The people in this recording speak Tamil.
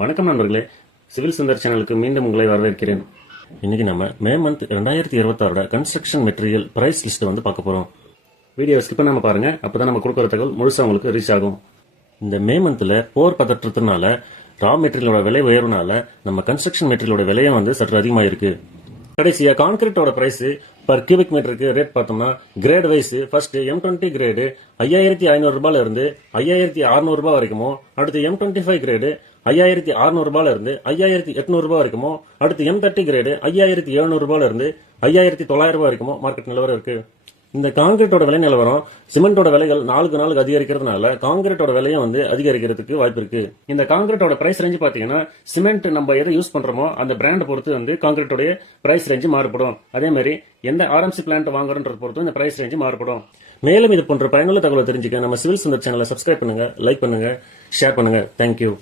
வணக்கம் நண்பர்களே, சிவில் சுந்தர் சேனலுக்கு மீண்டும் உங்களை வரவேற்கிறேன். இன்னைக்கு நம்ம May month 2026 construction material price list வந்து பார்க்க போறோம். வீடியோ ஸ்கிப் பண்ணாம பாருங்க, அப்பதான் நம்ம கொடுக்குற தகவல் முழுசா உங்களுக்கு ரீச் ஆகும். இந்த மே மந்த்ல போர் பதற்றத்தினால ரா மெட்டீரியலோட விலை உயர்வுனால நம்ம கன்ஸ்ட்ரக்ஷன் மெட்டீரியலோட விலையும் வந்து சற்று அதிகமாயிருக்கு. கடைசியா கான்கிரீட்டோட பிரைஸ் பர் கியூபிக் மீட்டருக்கு ரேட் பார்த்தோம்னா grade wise first M20 grade 5500 ரூபாயில இருந்து 5600 ரூபாய் வரைக்குமோ, அடுத்து M25 கிரேடு 5600 ரூபாயில இருந்து 5800 ரூபாய் வரைக்குமோ, அடுத்து M30 கிரேடு 5700 ரூபாயில இருந்து 5900 ரூபாய் வரைக்குமோ மார்க்கெட் நிலவரம் இருக்கு. இந்த கான்கிரீட்டோட விலை நிலவரம் சிமெண்டோட விலைகள் நாளுக்கு நாளுக்கு அதிகரிக்கிறதுனால கான்கிரீட்டோட விலையும் வந்து அதிகரிக்கிறதுக்கு வாய்ப்பு இருக்கு. இந்த கான்கிரீட்டோட பிரைஸ் ரேஞ்சு பாத்தீங்கன்னா சிமெண்ட் நம்ம எதை யூஸ் பண்றோமோ அந்த பிராண்ட் பொறுத்து வந்து கான்கிரீட்டோட பிரைஸ் ரேஞ்சு மாறுபடும். அதே மாதிரி எந்த RMC பிளான்ட் வாங்குறன்ற பொறுத்து இந்த பிரைஸ் ரேஞ்சு மாறுபடும். மேலும் இது போன்ற பயனுள்ள தகவலை தெரிஞ்சுக்க நம்ம சிவில் சுந்தர் சேனலை சப்ஸ்கிரைப் பண்ணுங்க, லைக் பண்ணுங்க, ஷேர் பண்ணுங்க. தேங்க்யூ.